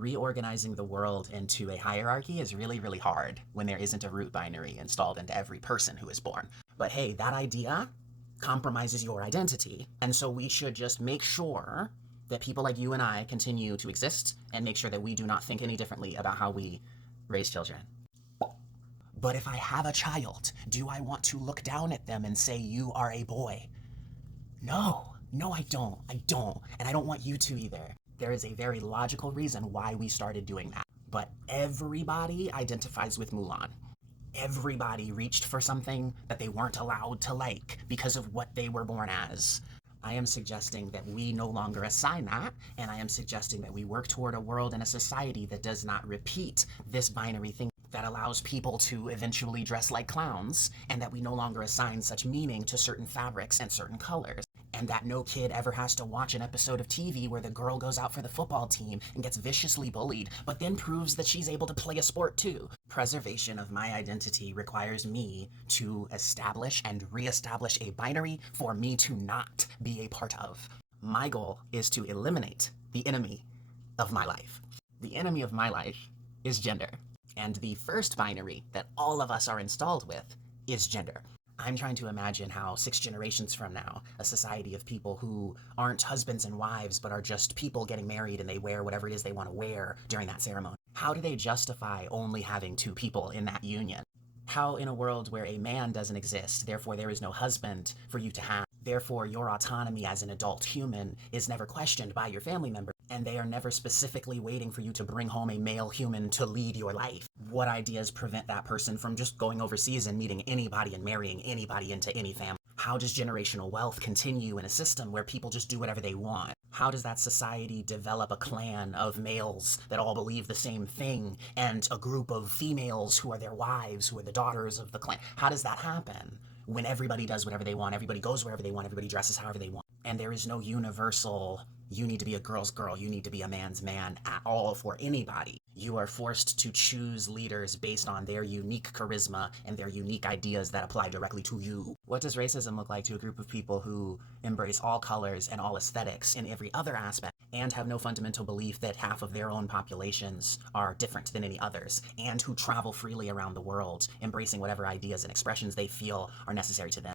reorganizing the world into a hierarchy is really, really hard when there isn't a root binary installed into every person who is born. But hey, that idea compromises your identity. And so we should just make sure that people like you and I continue to exist and make sure that we do not think any differently about how we raise children. But if I have a child, do I want to look down at them and say, you are a boy? No, I don't. And I don't want you to either. There is a very logical reason why we started doing that. But everybody identifies with Mulan. Everybody reached for something that they weren't allowed to like because of what they were born as. I am suggesting that we no longer assign that, and I am suggesting that we work toward a world and a society that does not repeat this binary thing that allows people to eventually dress like clowns, and that we no longer assign such meaning to certain fabrics and certain colors. And that no kid ever has to watch an episode of TV where the girl goes out for the football team and gets viciously bullied, but then proves that she's able to play a sport too. Preservation of my identity requires me to establish and reestablish a binary for me to not be a part of. My goal is to eliminate the enemy of my life. The enemy of my life is gender. And the first binary that all of us are installed with is gender. I'm trying to imagine how 6 generations from now, a society of people who aren't husbands and wives, but are just people getting married and they wear whatever it is they want to wear during that ceremony. How do they justify only having 2 people in that union? How in a world where a man doesn't exist, therefore there is no husband for you to have, therefore your autonomy as an adult human is never questioned by your family member, and they are never specifically waiting for you to bring home a male human to lead your life. What ideas prevent that person from just going overseas and meeting anybody and marrying anybody into any family? How does generational wealth continue in a system where people just do whatever they want? How does that society develop a clan of males that all believe the same thing and a group of females who are their wives, who are the daughters of the clan? How does that happen when everybody does whatever they want, everybody goes wherever they want, everybody dresses however they want? And there is no universal, you need to be a girl's girl, you need to be a man's man at all for anybody. You are forced to choose leaders based on their unique charisma and their unique ideas that apply directly to you. What does racism look like to a group of people who embrace all colors and all aesthetics in every other aspect and have no fundamental belief that half of their own populations are different than any others, and who travel freely around the world, embracing whatever ideas and expressions they feel are necessary to them?